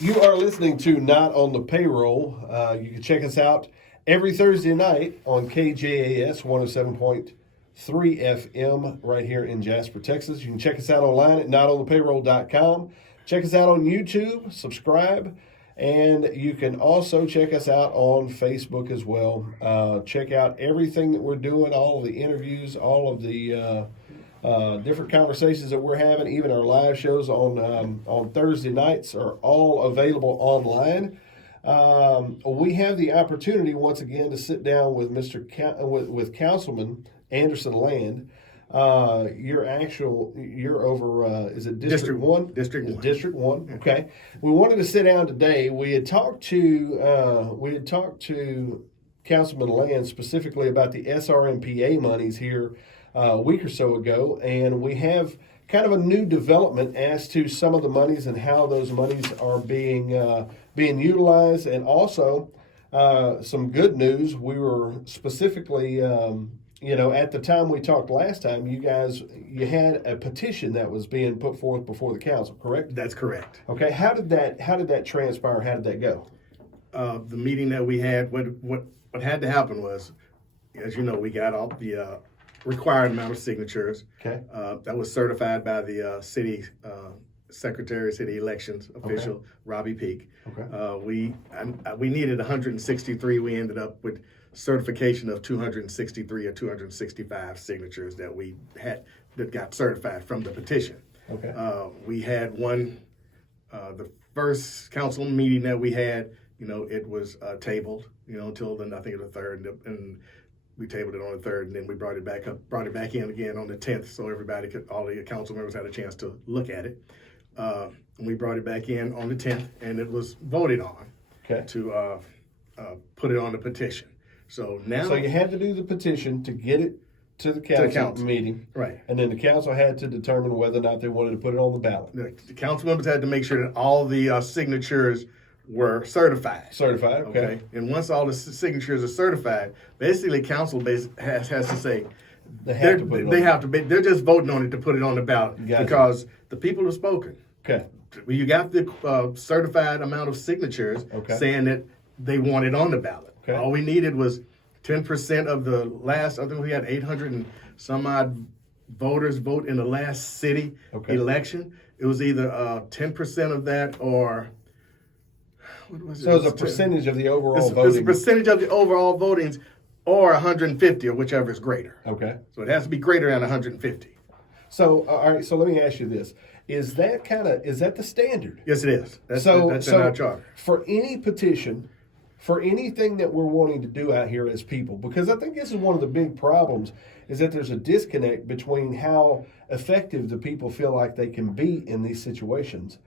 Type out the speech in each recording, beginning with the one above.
You are listening to Not on the Payroll. You can check us out every Thursday night on KJAS 107.3 FM right here in Jasper, Texas. You can check us out online at notonthepayroll.com. Check us out on YouTube, subscribe, and you can also check us out on Facebook as well. Check out everything that we're doing, all of the interviews, all of the different conversations that we're having, even our live shows on Thursday nights are all available online. We have the opportunity once again to sit down with with Councilman Anderson Land. You're over. Is it District 1? District 1. District 1. Okay. We wanted to sit down today. We had talked to Councilman Land specifically about the SRMPA monies here a week or so ago, and we have kind of a new development as to some of the monies and how those monies are being utilized, and also some good news. We were specifically, at the time we talked last time, you had a petition that was being put forth before the council, correct? That's correct. Okay, how did that transpire? How did that go? The meeting that we had, what had to happen was, as you know, we got all the required amount of signatures. Okay. That was certified by the city secretary, city elections official, Okay. Robbie Peak. Okay. We needed 163. We ended up with certification of 263 or 265 signatures that we had that got certified from the petition. Okay. We had the first council meeting that we had, it was tabled, until the third, and we tabled it on the third, and then we brought it back in again on the 10th, so all the council members had a chance to look at it. And we brought it back in on the 10th, and it was voted on to put it on the petition. So now, so you had to do the petition to get it to the council meeting, right? And then the council had to determine whether or not they wanted to put it on the ballot. The council members had to make sure that all the signatures were certified. Certified, okay. And once all the signatures are certified, basically council has to say they have to put it on. They're just voting on it to put it on the ballot because the people have spoken. Okay. You got the certified amount of signatures saying that they want it on the ballot. Okay. All we needed was 10% of the last, I think we had 800 and some odd voters vote in the last city election. It was either 10% of that or what was it? So it's a percentage of the overall voting. It's a percentage of the overall votings or 150 or whichever is greater. Okay. So it has to be greater than 150. So, all right, so let me ask you this. Is that the standard? Yes, it is. That's in our charter. For any petition, for anything that we're wanting to do out here as people, because I think this is one of the big problems, is that there's a disconnect between how effective the people feel like they can be in these situations.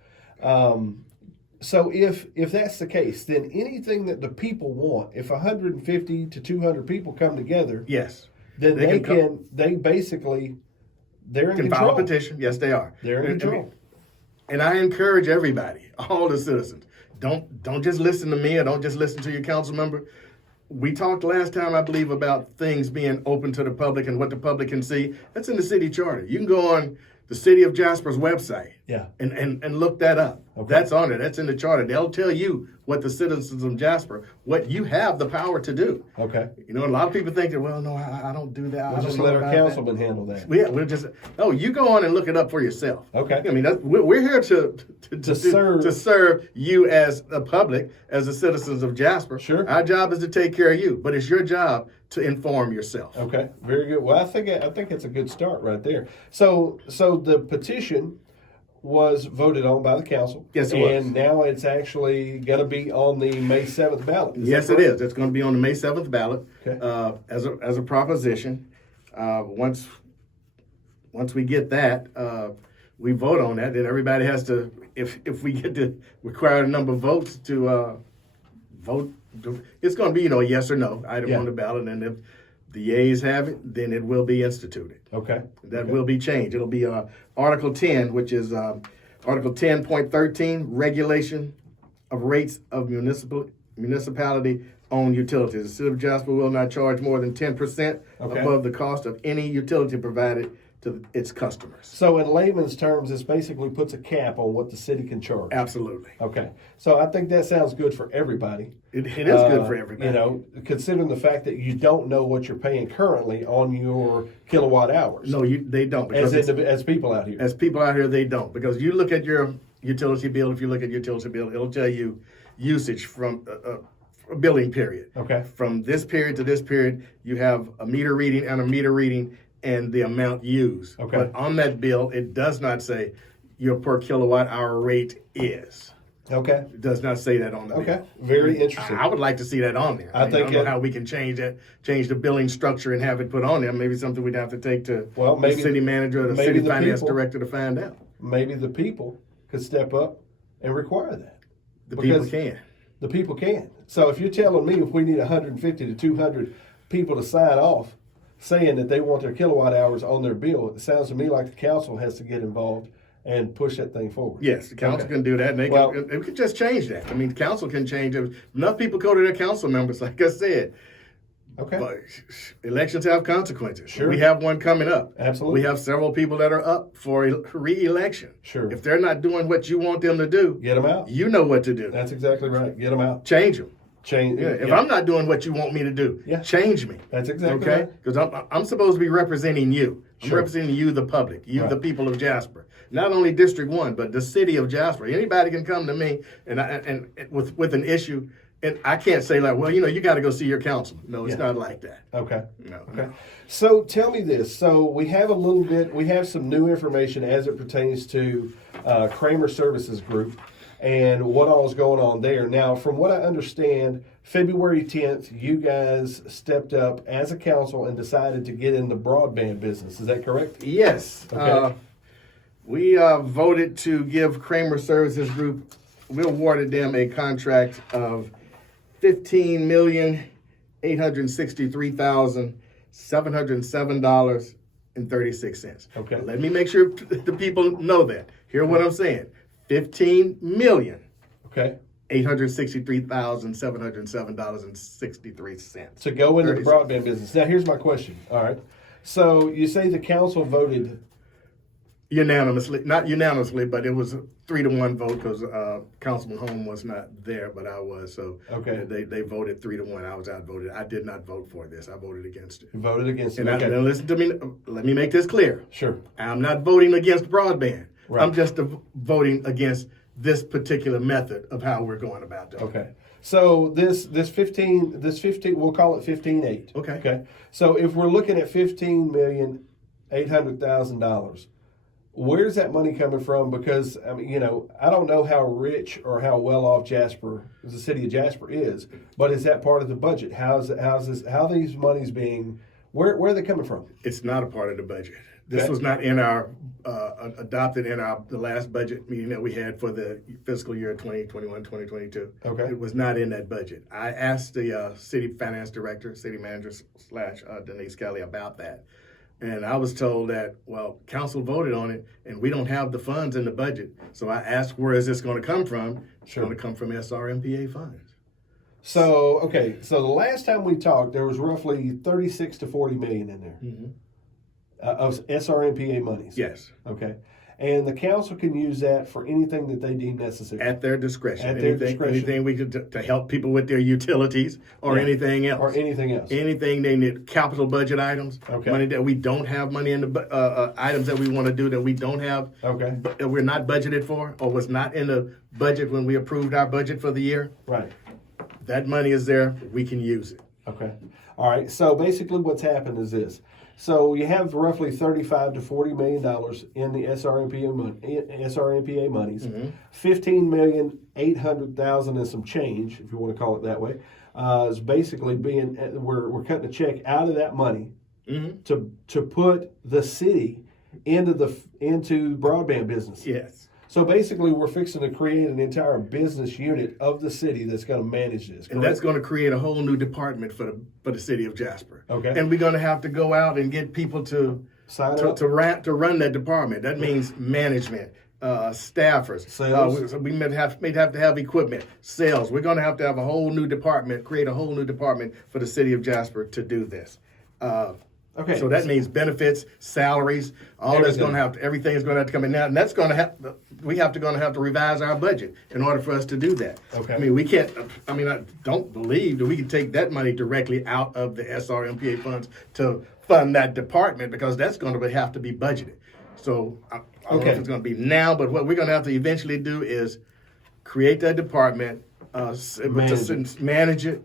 So if that's the case, then anything that the people want, if 150 to 200 people come together, yes, then they're in control. File a petition. Yes, they are. They're in control. And I encourage everybody, all the citizens, don't just listen to me or don't just listen to your council member. We talked last time, I believe, about things being open to the public and what the public can see. That's in the city charter. You can go on the City of Jasper's website and look that up. Okay. That's on it. That's in the charter. They'll tell you what the citizens of Jasper, what you have the power to do. Okay. A lot of people think that, well, no, I don't do that. We'll just let our councilman handle that. Yeah, you go on and look it up for yourself. Okay. I mean, we're here to serve you as the public, as the citizens of Jasper. Sure. Our job is to take care of you, but it's your job to inform yourself. Okay, very good. Well, I think it's a good start right there. So the petition was voted on by the council. Yes, it was. And now it's actually going to be on the May 7th ballot. Yes, it is. It's going to be on the May 7th ballot as a proposition. Once we get that, we vote on that. Then everybody has to, if we get the required number of votes to vote, it's going to be a yes or no item on the ballot, and if the yeas have it, then it will be instituted. Okay. That will be changed. It'll be Article 10, which is Article 10.13, regulation of rates of municipality-owned utilities. The City of Jasper will not charge more than 10% above the cost of any utility provided to its customers. So in layman's terms, this basically puts a cap on what the city can charge. Absolutely. Okay. So I think that sounds good for everybody. It is good for everybody. You know, considering the fact that you don't know what you're paying currently on your kilowatt hours. No, they don't. Because As people out here. As people out here, they don't. Because you look at your utility bill, if you look at your utility bill, it'll tell you usage from a billing period. Okay. From this period to this period, you have a meter reading and a meter reading and the amount used. Okay. But on that bill, it does not say your per kilowatt hour rate is. Okay. It does not say that on the bill. Okay. Very interesting. I would like to see that on there. I think don't know how we can change the billing structure and have it put on there. Maybe something we'd have to take to the city manager or the city finance director to find out. Maybe the people could step up and require that. The people can. The people can. So if you're telling me if we need 150 to 200 people to sign off saying that they want their kilowatt hours on their bill, it sounds to me like the council has to get involved and push that thing forward. Yes, the council can do that, and they can just change that. I mean, the council can change it. Enough people go to their council members, like I said. Okay. But elections have consequences. Sure. We have one coming up. Absolutely. We have several people that are up for re-election. Sure. If they're not doing what you want them to do, get them out. You know what to do. That's exactly right. Get them out. Change them. Change. Yeah. If I'm not doing what you want me to do, change me. That's exactly okay? right. Because I'm supposed to be representing you. I'm representing you, the public, the people of Jasper. Not only District 1, but the City of Jasper. Anybody can come to me and with an issue, and I can't say like, well, you got to go see your council. No, it's not like that. Okay. No. Okay. So tell me this. So we have some new information as it pertains to Kramer Services Group and what all is going on there. Now, from what I understand, February 10th, you guys stepped up as a council and decided to get in the broadband business. Is that correct? Yes. Okay. We voted to give Kramer Services Group, we awarded them a contract of $15,863,707.36. Okay. Let me make sure the people know that. Hear what I'm saying. Okay. $15,863,707.63. To go into the broadband business. Now, here's my question. All right. So you say the council voted unanimously, not unanimously, but it was a 3-1 vote because Councilman Holm was not there, but I was. So they voted 3-1. I was outvoted. I did not vote for this. I voted against it. You voted against it. And now listen to me. Let me make this clear. Sure. I'm not voting against broadband. Right. I'm just voting against this particular method of how we're going about it. Okay. So this 15, we'll call it 15.8. Okay. Okay. So if we're looking at $15,800,000, where's that money coming from? Because I mean, I don't know how rich or how well off the city of Jasper is, but is that part of the budget? How these monies being? Where are they coming from? It's not a part of the budget. This was not in our adopted in the last budget meeting that we had for the fiscal year 2021, 2022. Okay. It was not in that budget. I asked the city finance director, city manager / Denise Kelly about that. And I was told that, well, council voted on it and we don't have the funds in the budget. So I asked, where is this going to come from? It's going to come from SRMPA funds. So, okay. So the last time we talked, there was roughly 36 to 40 million in there. Mm-hmm. Of SRMPA monies. Yes. Okay. And the council can use that for anything that they deem necessary. At their discretion. Anything we could to help people with their utilities or anything else. Or anything else. Anything they need, capital budget items, money that we don't have money in the items that we want to do that we don't have, that we're not budgeted for or was not in the budget when we approved our budget for the year. Right. That money is there. We can use it. Okay. All right. So basically what's happened is this. So you have roughly $35 to $40 million in the SRMPA monies. Mm-hmm. $15,800,000 and some change, if you want to call it that way, is basically we're cutting a check out of that money to put the city into broadband business. Yes. So basically, we're fixing to create an entire business unit of the city that's going to manage this. Correct? And that's going to create a whole new department for the city of Jasper. Okay. And we're going to have to go out and get people to run that department. That means management, staffers. Sales. We may have to have equipment, sales. We're going to have a whole new department, create a whole new department for the city of Jasper to do this. Okay. So that means benefits, salaries, all that's going to have to, everything is going to have to come in now, and that's going to have we have to revise our budget in order for us to do that. Okay. I mean, we can't. I mean, I don't believe that we can take that money directly out of the SRMPA funds to fund that department, because that's going to have to be budgeted. So I don't know if it's going to be now, but what we're going to have to eventually do is create that department, manage it,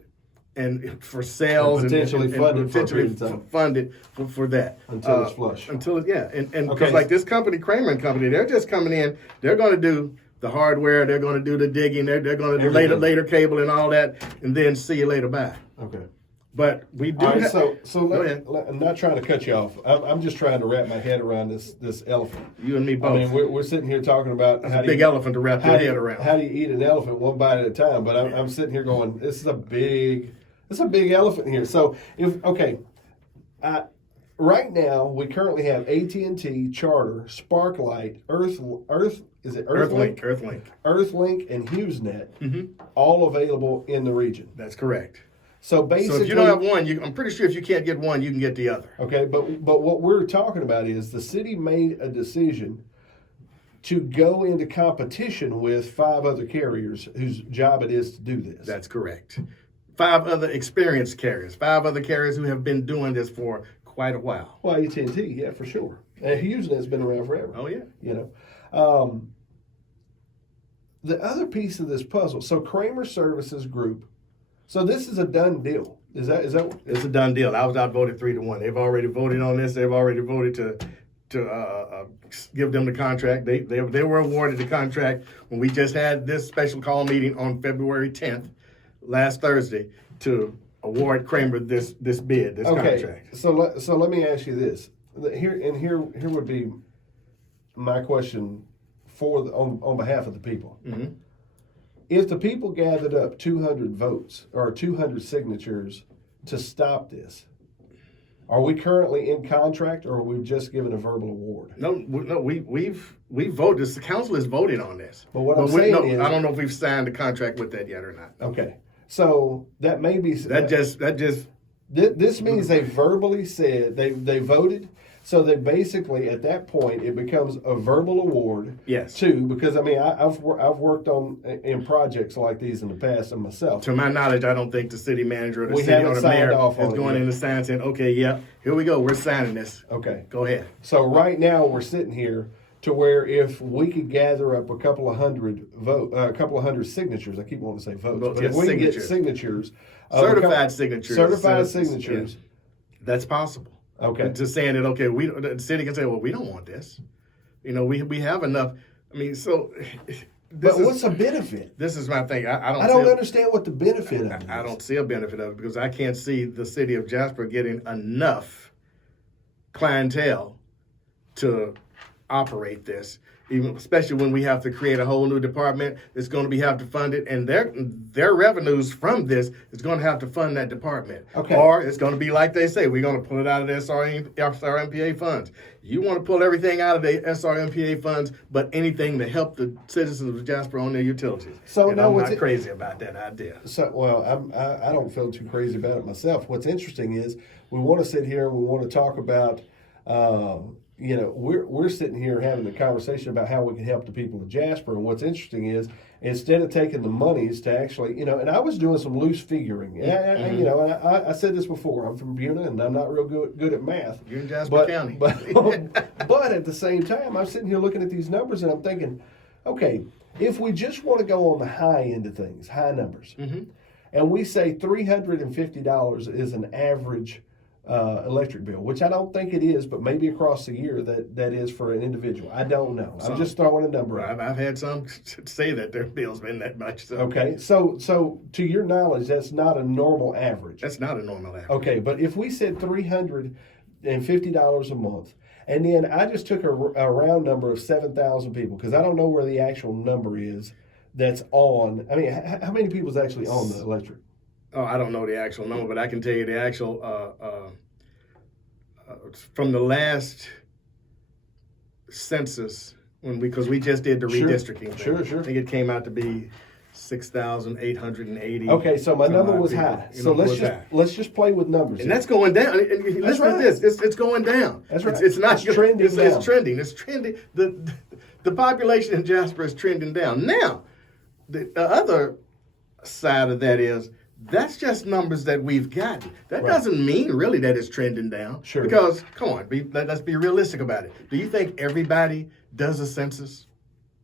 and for sales, and potentially fund it for that until it's flush. And because like this company, Kramer and Company, they're just coming in. They're going to do the hardware. They're going to do the digging. They're going to do later cable and all that, and then see you later. Bye. Okay. But we do. Right, I'm not trying to cut you off. I'm just trying to wrap my head around this elephant. You and me both. I mean, we're sitting here talking about a big elephant to wrap your head around. How do you eat an elephant one bite at a time? But I'm sitting here going, this is a big elephant here. So right now we currently have AT&T, Charter, Sparklight, Earthlink, and HughesNet, all available in the region. That's correct. So basically, if you don't have one, I'm pretty sure if you can't get one, you can get the other. Okay, but what we're talking about is the city made a decision to go into competition with 5 other carriers whose job it is to do this. That's correct. 5 other experienced carriers, 5 other carriers who have been doing this for quite a while. Well, AT&T, yeah, for sure. And HughesNet's been around forever. Oh, yeah. You know, the other piece of this puzzle. So Kramer Services Group. So this is a done deal. Is that? It's a done deal. I was outvoted 3-1. They've already voted on this. They've already voted to give them the contract. They were awarded the contract when we just had this special call meeting on February 10th, last Thursday, to award Kramer this bid, this contract. So let me ask you this. Here would be my question on behalf of the people. Mm-hmm. If the people gathered up 200 votes or 200 signatures to stop this, are we currently in contract, or are we just given a verbal award? No, we've voted. The council is voting on this. But what I'm saying is, I don't know if we've signed a contract with that yet or not. Okay, so that may be This means they verbally said they voted. So they basically, at that point, it becomes a verbal award. Yes. Too, because I mean, I've worked in projects like these in the past and myself. To my knowledge, I don't think the city manager or the city or the mayor is going in the sign saying, "Okay, yeah, here we go, we're signing this." Okay. Go ahead. So right now we're sitting here to where if we could gather up a couple of hundred signatures, I keep wanting to say votes, but if we can get signatures, certified signatures, yeah. That's possible. Okay. To saying that, okay, the city can say, well, we don't want this. You know, we have enough. I mean, so. But what's the benefit? This is my thing. I don't understand what the benefit of it is. I don't see a benefit of it, because I can't see the city of Jasper getting enough clientele to operate this, even especially when we have to create a whole new department that's going to have to fund it, and their revenues from this is going to have to fund that department. Okay. Or it's going to be like they say, we're going to pull it out of the SRMPA funds. You want to pull everything out of the SRMPA funds, but anything to help the citizens of Jasper on their utilities. So and I'm not crazy about that idea. So, well, I don't feel too crazy about it myself. What's interesting is we want to sit here and we want to talk about. We're sitting here having a conversation about how we can help the people of Jasper. And what's interesting is, instead of taking the monies to actually, and I was doing some loose figuring. And I said this before. I'm from Buna, and I'm not real good at math. You're in Jasper County. But at the same time, I'm sitting here looking at these numbers, and I'm thinking, okay, if we just want to go on the high end of things, high numbers, and we say $350 is an average electric bill, which I don't think it is, but maybe across the year that is for an individual. I don't know. I'm just throwing a number out. I've had some say that their bill's been that much. So. Okay, so to your knowledge, that's not a normal average. That's not a normal average. Okay, but if we said $350 a month, and then I just took a round number of 7,000 people, because I don't know where the actual number is that's on. I mean, how many people is actually on the electric? Oh, I don't know the actual number, but I can tell you the actual from the last census, because we just did the redistricting thing. Sure. I think it came out to be 6,880. Okay, so my number was high. So let's just play with numbers. And that's going down. And listen right. to this. It's going down. That's right. It's not trending. It's trending. It's trending. The population in Jasper is trending down. Now, the other side of that is that's just numbers that we've gotten. That doesn't mean really that it's trending down. Sure. Because come on, let's be realistic about it. Do you think everybody does a census?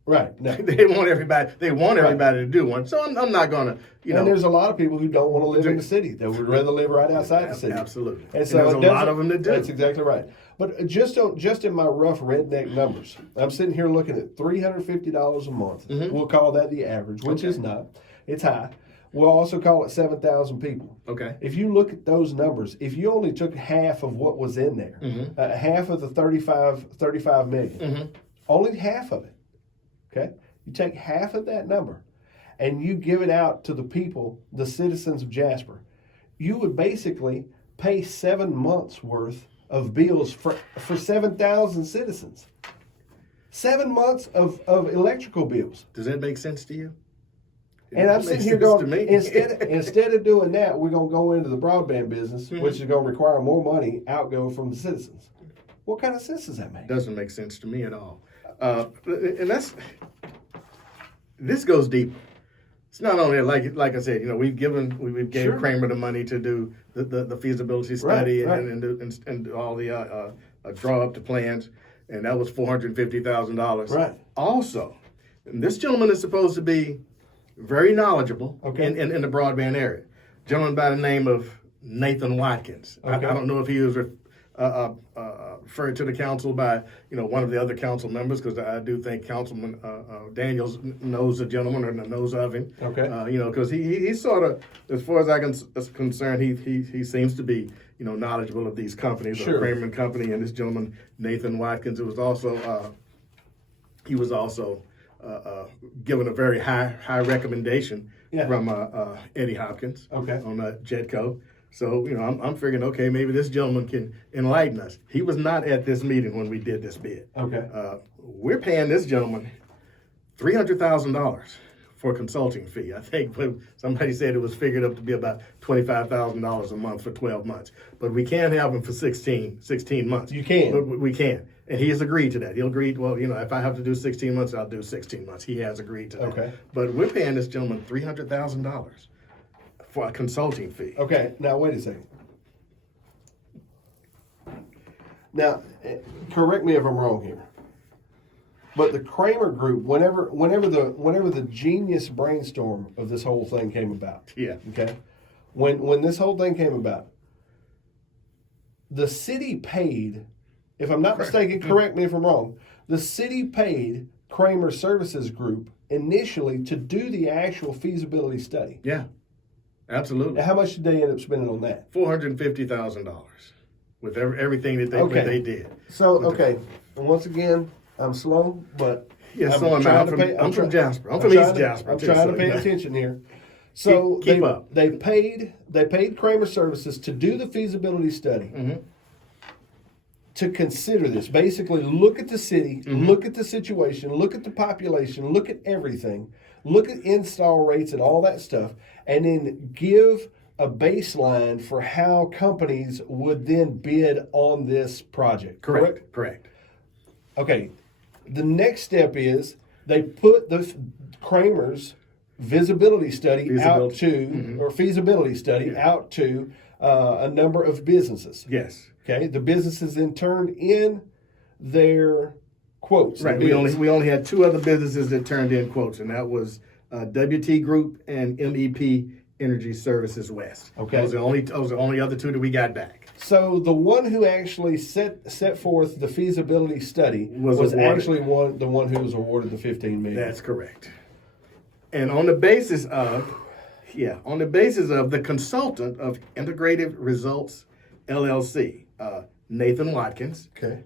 Right. No. They want everybody to do one. So I'm not gonna, And there's a lot of people who don't want to live in the city. They would rather live right outside the city. Absolutely. And so there's a lot of them that do. That's exactly right. But just in my rough redneck numbers, I'm sitting here looking at $350 a month. Mm-hmm. We'll call that the average, which is not. It's high. We'll also call it 7,000 people. Okay. If you look at those numbers, if you only took half of what was in there, half of the 35 million, only half of it, okay? You take half of that number and you give it out to the people, the citizens of Jasper, you would basically pay 7 months worth of bills for 7,000 citizens. 7 months of electrical bills. Does that make sense to you? And I'm sitting here going, instead of doing that, we're going to go into the broadband business, which is going to require more money outgo from the citizens. What kind of sense does that make? Doesn't make sense to me at all. And this goes deeper. It's not only like I said, we've given Kramer the money to do the feasibility study and all the draw up the plans, and that was $450,000. Right. Also, and this gentleman is supposed to be very knowledgeable in the broadband area. Gentleman by the name of Nathan Watkins. I don't know if he was referred to the council by one of the other council members, because I do think Councilman Daniels knows the gentleman or knows of him. Okay. Because he sort of, as far as I'm concerned, he seems to be knowledgeable of these companies, sure. Kramer and Company, and this gentleman Nathan Watkins. It was also he was also given a very high recommendation from Eddie Hopkins on Jetco. So, I'm figuring, okay, maybe this gentleman can enlighten us. He was not at this meeting when we did this bid. Okay. We're paying this gentleman $300,000 for a consulting fee. I think somebody said it was figured up to be about $25,000 a month for 12 months. But we can't have him for 16 months. You can. But we can. And he has agreed to that. He'll agree, if I have to do 16 months, I'll do 16 months. He has agreed to that. Okay. But we're paying this gentleman $300,000 for a consulting fee. Okay, now wait a second. Now, correct me if I'm wrong here, but the Kramer Group, whenever the genius brainstorm of this whole thing came about, okay, when this whole thing came about, the city paid, if I'm not mistaken, correct me if I'm wrong, the city paid Kramer Services Group initially to do the actual feasibility study. Yeah. Absolutely. Now, how much did they end up spending on that? $450,000 with everything that they did. So, okay, and once again, I'm slow, but I'm from Jasper. I'm from East Jasper. I'm trying to pay attention here. So keep up. They paid Kramer Services to do the feasibility study. To consider this, basically look at the city, look at the situation, look at the population, look at everything, look at install rates and all that stuff, and then give a baseline for how companies would then bid on this project. Correct. Okay. The next step is they put the Kramer's feasibility study out to a number of businesses. Yes. Okay. The businesses then turned in their quotes. Right. We only had two other businesses that turned in quotes, and that was WT Group and MEP Energy Services West. Okay. Those are the only other two that we got back. So the one who actually set forth the feasibility study was actually the one who was awarded the $15 million. That's correct. And on the basis of the consultant of Integrative Results LLC, Nathan Watkins. Okay.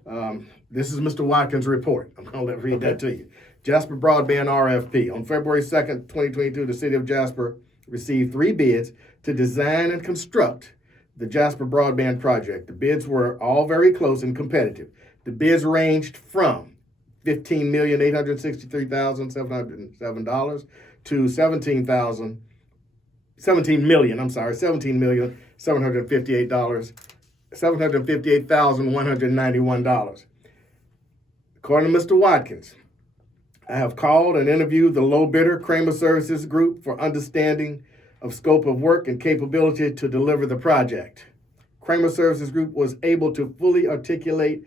This is Mr. Watkins' report. I'm going to read that to you. Jasper Broadband RFP. On February 2nd, 2022, the City of Jasper received 3 bids to design and construct the Jasper Broadband project. The bids were all very close and competitive. The bids ranged from $15,863,707 to $17,158,191. According to Mr. Watkins, I have called and interviewed the low bidder Kramer Services Group for understanding of scope of work and capability to deliver the project. Kramer Services Group was able to fully articulate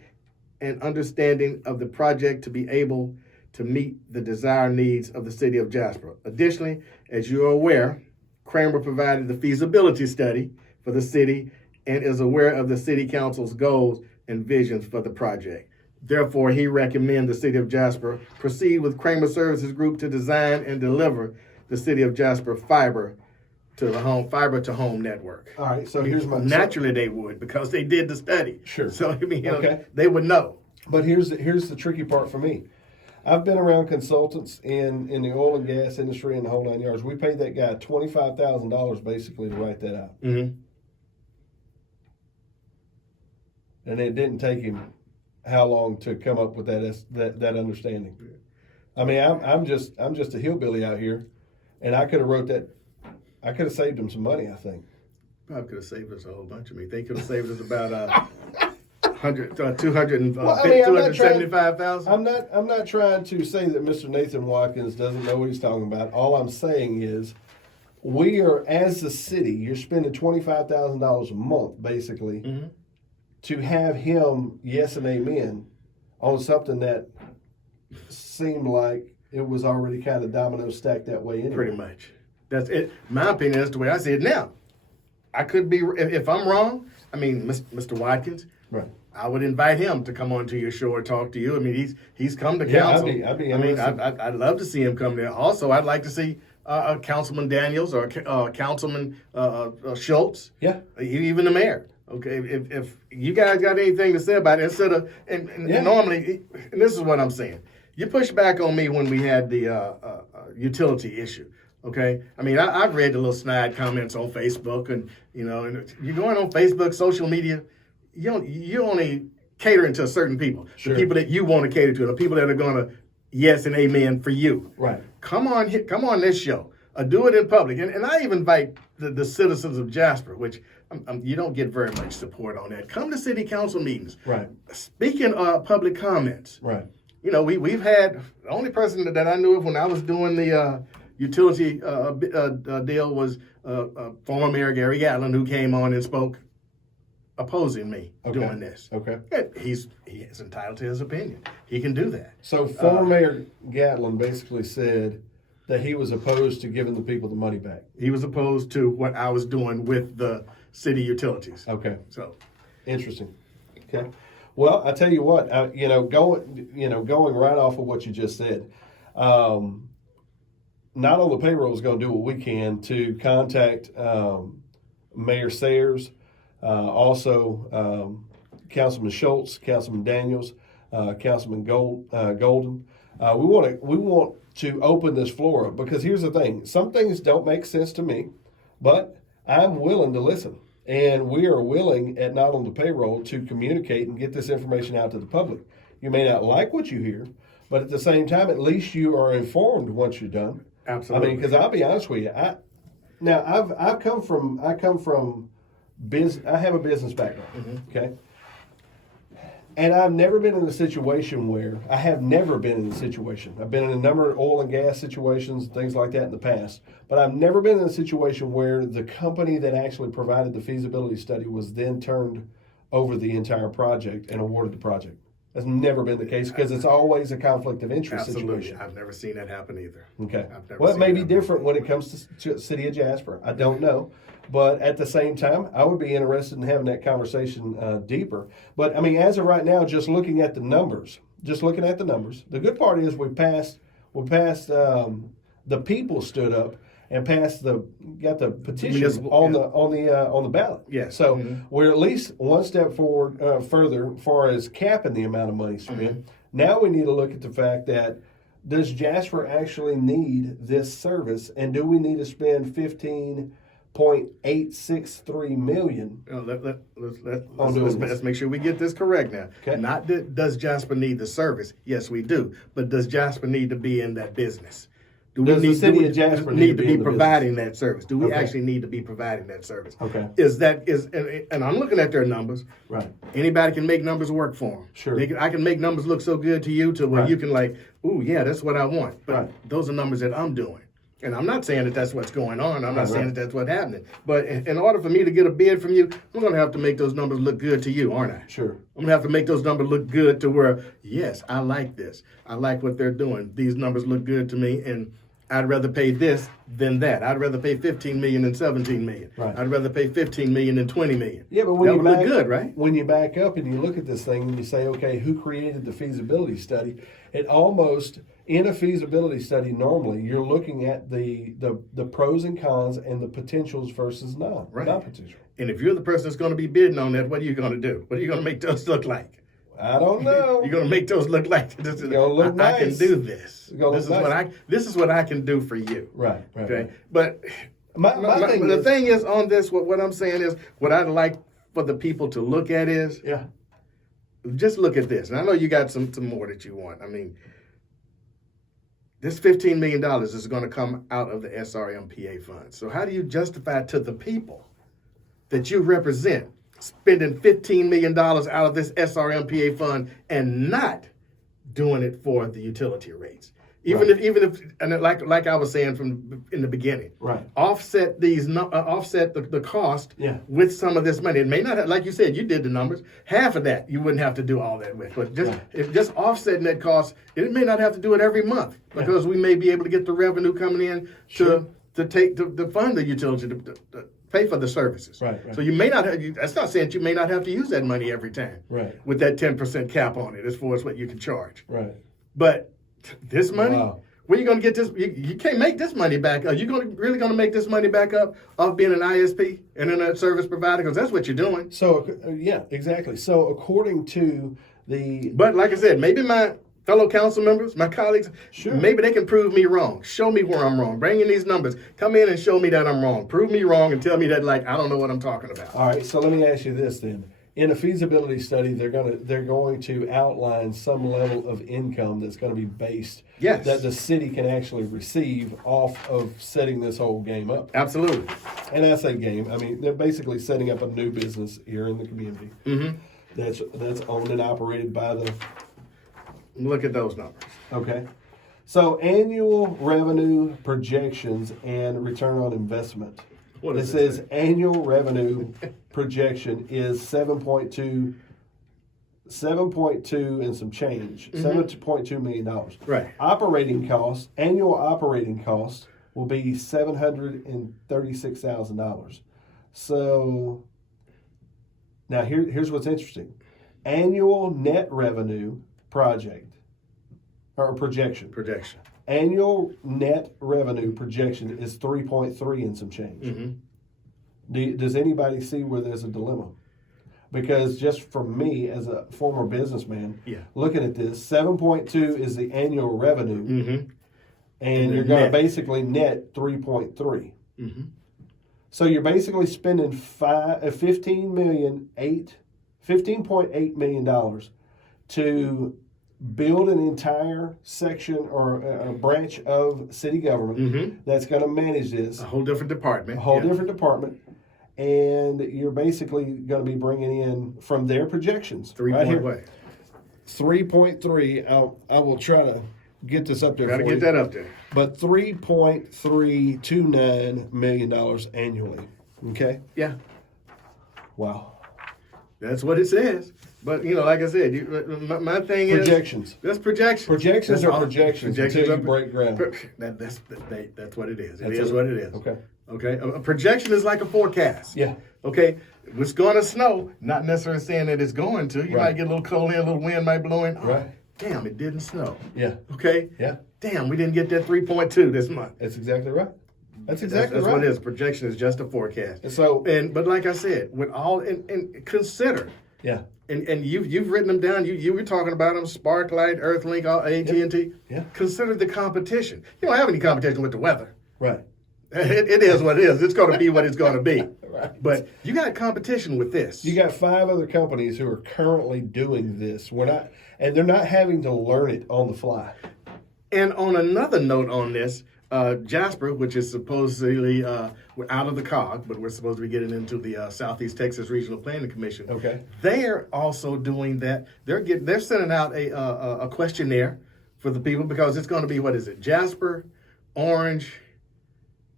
an understanding of the project to be able to meet the desired needs of the City of Jasper. Additionally, as you are aware, Kramer provided the feasibility study for the city and is aware of the City Council's goals and visions for the project. Therefore, he recommends the City of Jasper proceed with Kramer Services Group to design and deliver the City of Jasper fiber to home network. All right, so here's my... Naturally, they would, because they did the study. Sure. So, I mean, Okay. they would know. But here's the tricky part for me. I've been around consultants in the oil and gas industry and the whole 9 yards. We paid that guy $25,000 basically to write that out. Mm-hmm. And it didn't take him how long to come up with that understanding. I mean, I'm just a hillbilly out here, and I could have wrote that. I could have saved him some money, I think. Probably could have saved us a whole bunch of money. They could have saved us about 275,000. I'm not trying to say that Mr. Nathan Watkins doesn't know what he's talking about. All I'm saying is, we are, as the city, you're spending $25,000 a month basically. Mm-hmm. To have him yes and amen on something that seemed like it was already kind of domino stacked that way anyway. Pretty much. That's it. My opinion, that's the way I see it now. I could be, if I'm wrong, I mean, Mr. Watkins, right? I would invite him to come onto your show and talk to you. I mean, he's come to council. I'd love to see him come there. Also, I'd like to see Councilman Daniels or Councilman Schultz. Yeah. Even the mayor. Okay, if you guys got anything to say about it, instead of, and normally, and this is what I'm saying, you push back on me when we had the utility issue, okay? I mean, I've read the little snide comments on Facebook, and, and you're going on Facebook, social media, you only catering to certain people, sure. The people that you want to cater to, the people that are going to yes and amen for you. Right. Come on this show. Do it in public. And I even invite the citizens of Jasper, which you don't get very much support on that. Come to city council meetings. Right. Speaking of public comments. Right. We've had, the only person that I knew of when I was doing the utility deal was former Mayor Gary Gatlin, who came on and spoke opposing me doing this. Okay. He is entitled to his opinion. He can do that. So former Mayor Gatlin basically said that he was opposed to giving the people the money back. He was opposed to what I was doing with the city utilities. Okay. So interesting. Okay. Well, I tell you what, going right off of what you just said, not only the payroll is going to do what we can to contact Mayor Sayers, also Councilman Schultz, Councilman Daniels, Councilman Golden. We want to open this floor up, because here's the thing: some things don't make sense to me, but I'm willing to listen, and we are willing at Not on the Payroll to communicate and get this information out to the public. You may not like what you hear, but at the same time, at least you are informed once you're done. Absolutely. I mean, because I'll be honest with you, I come from business. I have a business background. Mm-hmm. Okay. And I've never been in a situation where, I've been in a number of oil and gas situations, things like that in the past, but I've never been in a situation where the company that actually provided the feasibility study was then turned over the entire project and awarded the project. That's never been the case, because it's always a conflict of interest situation. I've never seen that happen either. Okay. Well, it may be different when it comes to City of Jasper. I don't know. But at the same time, I would be interested in having that conversation deeper. But I mean, as of right now, just looking at the numbers, the good part is we passed. The people stood up and got the petition on the ballot. Yeah. So we're at least one step forward further as far as capping the amount of money spent. Mm-hmm. Now we need to look at the fact that, does Jasper actually need this service, and do we need to spend $15.863 million? Let's make sure we get this correct now. Okay. Not that does Jasper need the service? Yes, we do. But does Jasper need to be in that business? Does the City of Jasper need to be in the providing that service? Do we Okay. actually need to be providing that service? Okay. And I'm looking at their numbers. Right. Anybody can make numbers work for them. Sure. I can make numbers look so good to you to where Right. you can like, ooh, yeah, that's what I want. But Right. those are numbers that I'm doing. And I'm not saying that that's what's going on. I'm not saying Right. that that's what's happening. But in order for me to get a bid from you, I'm going to have to make those numbers look good to you, aren't I? Sure. I'm going to have to make those numbers look good to where, yes, I like this. I like what they're doing. These numbers look good to me, and I'd rather pay this than that. I'd rather pay $15 million than $17 million. Right. I'd rather pay $15 million than $20 million. Yeah, but when that you would back, look good, right? When you back up and you look at this thing and you say, okay, who created the feasibility study? It almost, in a feasibility study, normally you're looking at the pros and cons and the potentials versus non-potential. And if you're the person that's going to be bidding on that, what are you going to do? What are you going to make those look like? I don't know. You're going to make those look like this. Look I can nice. do this. This Is what I can do for you. Right. Okay. Right. But the thing is on this, what I'm saying is, what I'd like for the people to look at is, Yeah. just look at this. And I know you got some more that you want. I mean, this $15 million is going to come out of the SRMPA fund. So how do you justify to the people that you represent spending $15 million out of this SRMPA fund and not doing it for the utility rates? Even if, and like I was saying from in the beginning, Right. offset the cost Yeah. with some of this money. It may not have, like you said, you did the numbers. Half of that you wouldn't have to do all that with, but just offsetting that cost. It may not have to do it every month because we may be able to get the revenue coming in to fund the utility to pay for the services. Right. So you may not have. That's not saying you may not have to use that money every time. Right. With that 10% cap on it, as far as what you can charge. Right. But this money, Wow. where you going to get this? You can't make this money back. Are you really going to make this money back up off being an ISP, internet service provider? Because that's what you're doing. So yeah, exactly. So according to the, But like I said, maybe my fellow council members, my colleagues, Sure. maybe they can prove me wrong. Show me where I'm wrong. Bring in these numbers. Come in and show me that I'm wrong. Prove me wrong and tell me that I don't know what I'm talking about. all right. So let me ask you this then. In a feasibility study, they're going to outline some level of income that's going to be based Yes. that the city can actually receive off of setting this whole game up. Absolutely. And I say game, I mean they're basically setting up a new business here in the community that's owned and operated by the. Look at those numbers. Okay. So annual revenue projections and return on investment. What It does says say? annual revenue projection is 7.2 and some change, $7.2 million. Right. Annual operating costs will be $736,000. So now here's what's interesting. Annual net revenue projection. Annual net revenue projection is 3.3 and some change. Does anybody see where there's a dilemma? Because just from me as a former businessman, looking at this, 7.2 is the annual revenue, and you're going to basically net 3.3. So you're basically spending $15.8 million to build an entire section or a branch of city government that's going to manage this. A whole different department. Different department. And you're basically going to be bringing in, from their projections, 3.3. I will try to get this up there Got to for get you. that up there. But $3.329 million annually. Okay? Yeah. Wow. That's what it says. But, like I said, my thing is... Projections. That's projections. Projections That's are all. projections until you break ground. That's what it is. That's It is what it is. Okay. Okay? A projection is like a forecast. Yeah. Okay? It's going to snow. Not necessarily saying that it's going to. You might get a little cold in, a little wind might blow in. Oh, Right. Damn, it didn't snow. Yeah. Okay? Yeah. Damn, we didn't get that 3.2 this month. That's exactly right. That's That's right. what it is. Projection is just a forecast. And so, But like I said, with all and consider. yeah. And you've written them down. You were talking about them: Sparklight, Earthlink, AT&T. Yeah. Consider the competition. You don't have any competition with the weather. Right. It is what it is. It's going to be what it's going to be. Right. But you got competition with this. You got 5 other companies who are currently doing this. And they're not having to learn it on the fly. And on another note on this, Jasper, which is supposedly we're out of the COG, but we're supposed to be getting into the Southeast Texas Regional Planning Commission. Okay. They're also doing that. They're sending out a questionnaire for the people, because it's going to be, what is it? Jasper, Orange,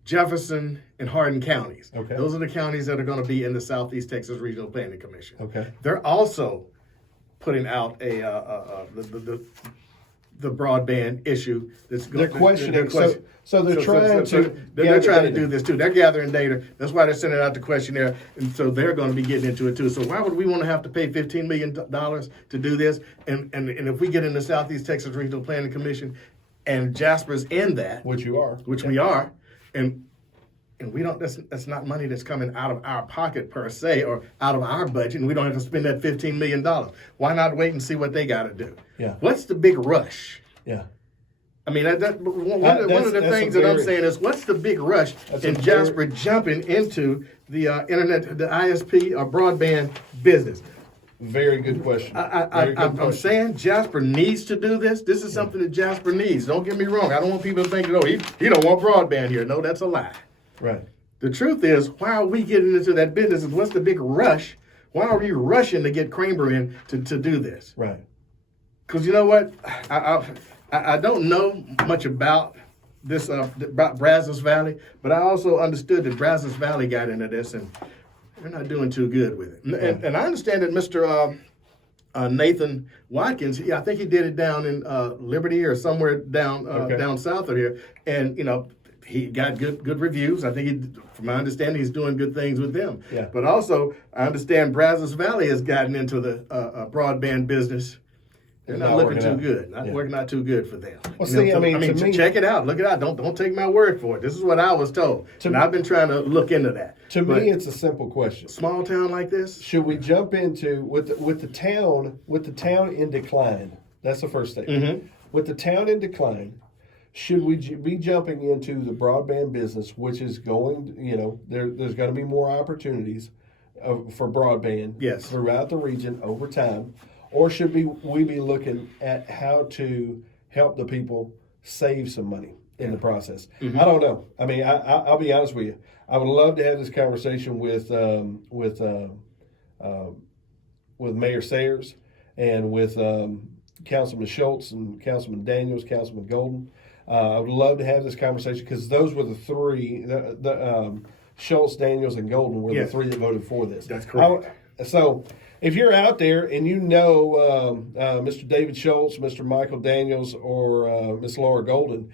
Jefferson, and Hardin counties. Okay. Those are the counties that are going to be in the Southeast Texas Regional Planning Commission. Okay. They're also putting out the broadband issue. They're questioning. So they're trying to do this too. They're gathering data. That's why they're sending out the questionnaire, and so they're going to be getting into it too. So why would we want to have to pay $15 million to do this? And if we get in the Southeast Texas Regional Planning Commission, and Jasper's in that, which you are, we are, and we don't. That's not money that's coming out of our pocket per se, or out of our budget, and we don't have to spend that $15 million. Why not wait and see what they got to do? Yeah. What's the big rush? Yeah. I mean, one of the things that I'm saying is, what's the big rush in Jasper jumping into the internet, the ISP or broadband business? Very good question. I'm saying Jasper needs to do this. This is something that Jasper needs. Don't get me wrong. I don't want people thinking, oh, he don't want broadband here. No, that's a lie. Right. The truth is, why are we getting into that business? And what's the big rush? Why are we rushing to get Kramer in to do this? Right. Because you know what? I don't know much about this, about Brazos Valley, but I also understood that Brazos Valley got into this, and they're not doing too good with it. And I understand that Mr. Nathan Watkins, I think he did it down in Liberty or somewhere down south of here, and he got good reviews. I think from my understanding, he's doing good things with them. Yeah. But also, I understand Brazos Valley has gotten into the broadband business. They're not looking too good. Working out too good for them. Well, see, to me, check it out. Look it out. Don't take my word for it. This is what I was told, and I've been trying to look into that. To me, it's a simple question. Small town like this, should we jump into with the town in decline? That's the first thing. Mm-hmm. With the town in decline, should we be jumping into the broadband business, which is going? There's going to be more opportunities for broadband throughout the region over time. Or should we be looking at how to help the people save some money in the process? Mm-hmm. I don't know. I mean, I'll be honest with you. I would love to have this conversation with Mayor Sayers and with Councilman Schultz and Councilman Daniels, Councilman Golden. I would love to have this conversation, because those were the three. Schultz, Daniels, and Golden were the three that voted for this. That's correct. So if you're out there and Mr. David Schultz, Mr. Michael Daniels, or Miss Laura Golden,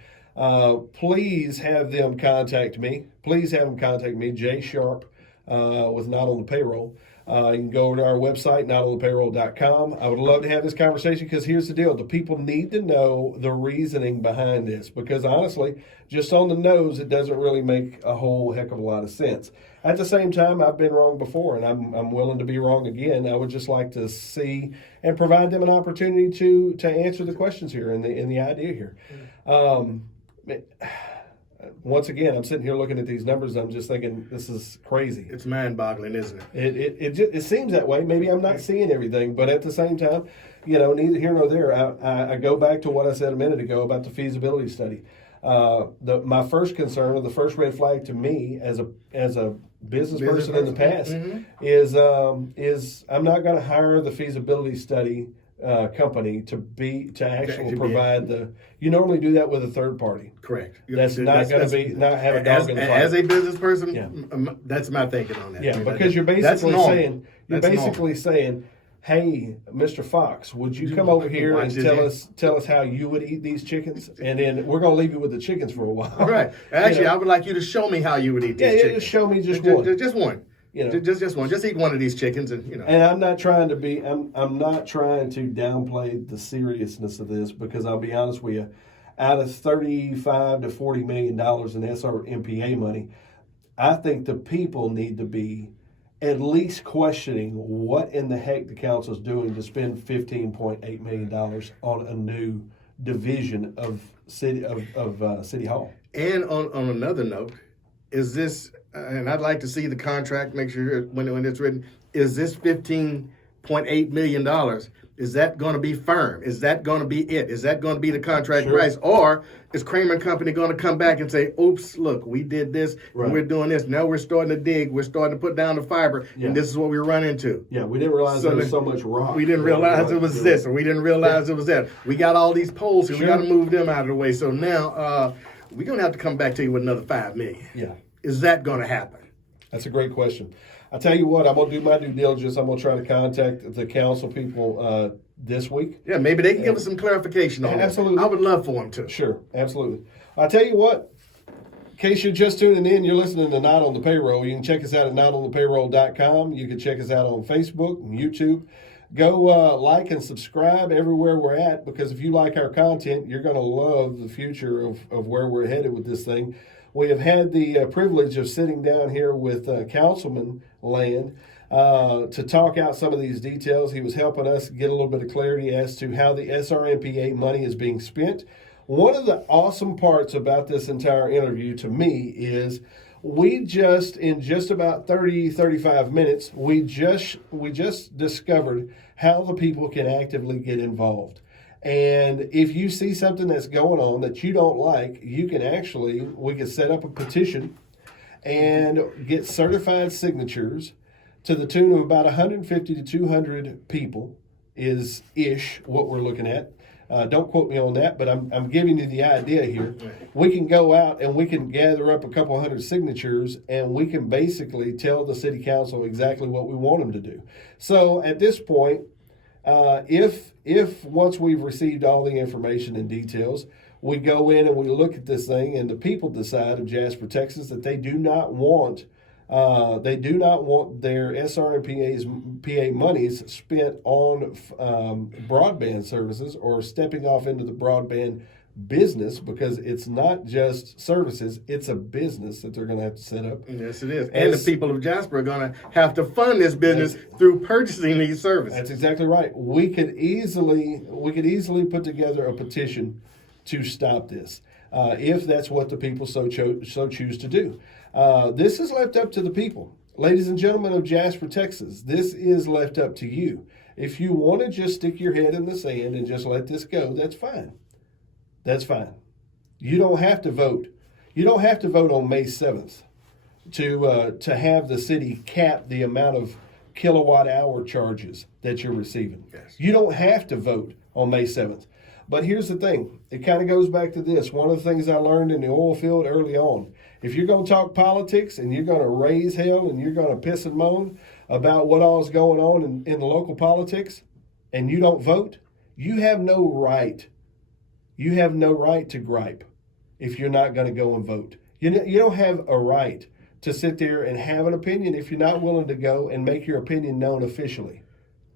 please have them contact me. Please have them contact me, Jay Sharp, with Not On The Payroll. You can go over to our website, notonthepayroll.com. I would love to have this conversation, because here's the deal. The people need to know the reasoning behind this, because honestly, just on the nose, it doesn't really make a whole heck of a lot of sense. At the same time, I've been wrong before, and I'm willing to be wrong again. I would just like to see and provide them an opportunity to answer the questions here and the idea here. Once again, I'm sitting here looking at these numbers. I'm just thinking, this is crazy. It's mind-boggling, isn't it? It seems that way. Maybe I'm not seeing everything, but at the same time, neither here nor there. I go back to what I said a minute ago about the feasibility study. My first concern, or the first red flag to me as a business person in the past, is I'm not going to hire the feasibility study company to actually provide the. You normally do that with a third party. Correct. That's not going to not have a dog in the fight. As a business person, that's my thinking on that. Yeah, because you're basically saying, hey, Mr. Fox, would you come over here and tell us how you would eat these chickens? And then we're going to leave you with the chickens for a while. All right. Actually, I would like you to show me how you would eat these chickens. Just show me just one. Just one. Just one. Just eat one of these chickens, and And I'm not trying to downplay the seriousness of this, because I'll be honest with you, out of $35 to $40 million in SRMPA money, I think the people need to be at least questioning what in the heck the council's doing to spend $15.8 million on a new division of City Hall. And on another note, is this? And I'd like to see the contract. Make sure when it's written, is this $15.8 million Is that going to be firm? Is that going to be it? Is that going to be the contract Sure. price? Or is Kramer and Company going to come back and say, oops, look, we did this, Right. and we're doing this. Now we're starting to dig. We're starting to put down the fiber, Yeah. and this is what we run into. Yeah, we didn't realize there was so much rock. We didn't realize it was this, or we didn't realize it was that. We got all these poles here. Sure. We got to move them out of the way. So now we're going to have to come back to you with another $5 million. Yeah. Is that going to happen? That's a great question. I tell you what, I'm going to do my due diligence. I'm going to try to contact the council people this week. Yeah, maybe they can give us some clarification on that. Absolutely. I would love for them to. Sure, absolutely. I tell you what, in case you're just tuning in, you're listening to Not on the Payroll. You can check us out at notonthepayroll.com. You can check us out on Facebook and YouTube. Go like and subscribe everywhere we're at, because if you like our content, you're going to love the future of where we're headed with this thing. We have had the privilege of sitting down here with Councilman Land to talk out some of these details. He was helping us get a little bit of clarity as to how the SRMPA money is being spent. One of the awesome parts about this entire interview to me is we just, in just about 35 minutes, we just discovered how the people can actively get involved. And if you see something that's going on that you don't like, we can set up a petition and get certified signatures to the tune of about 150 to 200 people is what we're looking at. Don't quote me on that, but I'm giving you the idea here. We can go out and we can gather up a couple hundred signatures, and we can basically tell the city council exactly what we want them to do. So at this point, if once we've received all the information and details, we go in and we look at this thing, and the people decide of Jasper, Texas, that they do not want their SRMPA's PA monies spent on broadband services or stepping off into the broadband business, because it's not just services, it's a business that they're going to have to set up. Yes, it is. And the people of Jasper are going to have to fund this business through purchasing these services. That's exactly right. We could easily put together a petition to stop this if that's what the people so choose to do. This is left up to the people. Ladies and gentlemen of Jasper, Texas, this is left up to you. If you want to just stick your head in the sand and just let this go, that's fine. That's fine. You don't have to vote. You don't have to vote on May 7th to have the city cap the amount of kilowatt hour charges that you're receiving. Yes. You don't have to vote on May 7th. But here's the thing. It kind of goes back to this. One of the things I learned in the oil field early on, if you're going to talk politics and you're going to raise hell and you're going to piss and moan about what all is going on in the local politics, and you don't vote, you have no right. You have no right to gripe if you're not going to go and vote. You don't have a right to sit there and have an opinion if you're not willing to go and make your opinion known officially.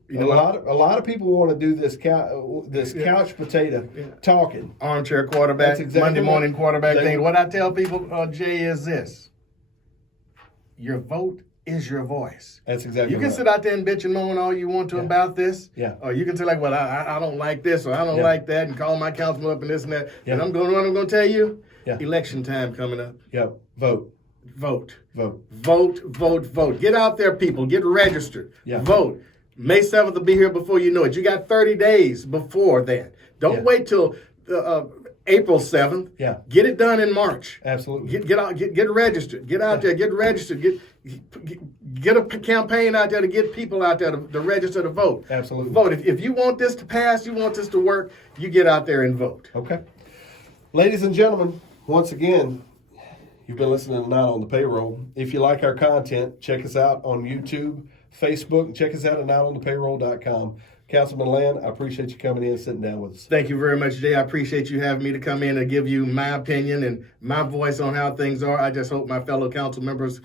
You know, a lot of people want to do this couch potato talking. Armchair quarterback, That's exactly Monday morning right. quarterback thing. What I tell people, Jay, is this. Your vote is your voice. That's exactly You can right. sit out there and bitch and moan all you want to about this. Yeah. Or you can say, like, well, I don't like this or I don't like that, and call my councilman up and this and that. Yeah. And I'm going to tell you, Yeah. election time coming up. Yep. Vote. Vote. Vote. Vote, vote, vote. Get out there, people. Get registered. Yeah. Vote. May 7th will be here before you know it. You got 30 days before that. Don't wait till April 7th. Yeah. Get it done in March. Absolutely. Get registered. Get out there. Get registered. Get a campaign out there to get people out there to register to vote. Absolutely. Vote. If you want this to pass, you want this to work, you get out there and vote. Okay. Ladies and gentlemen, once again, you've been listening to Not on the Payroll. If you like our content, check us out on YouTube, Facebook, and check us out at notonthepayroll.com. Councilman Land, I appreciate you coming in and sitting down with us. Thank you very much, Jay. I appreciate you having me to come in and give you my opinion and my voice on how things are. I just hope my fellow council members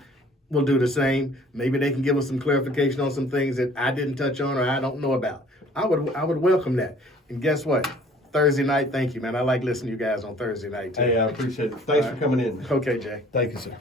will do the same. Maybe they can give us some clarification on some things that I didn't touch on or I don't know about. I would welcome that. And guess what? Thursday night, thank you, man. I like listening to you guys on Thursday night, too. Hey, I appreciate it. Thanks for coming in. Okay, Jay. Thank you, sir.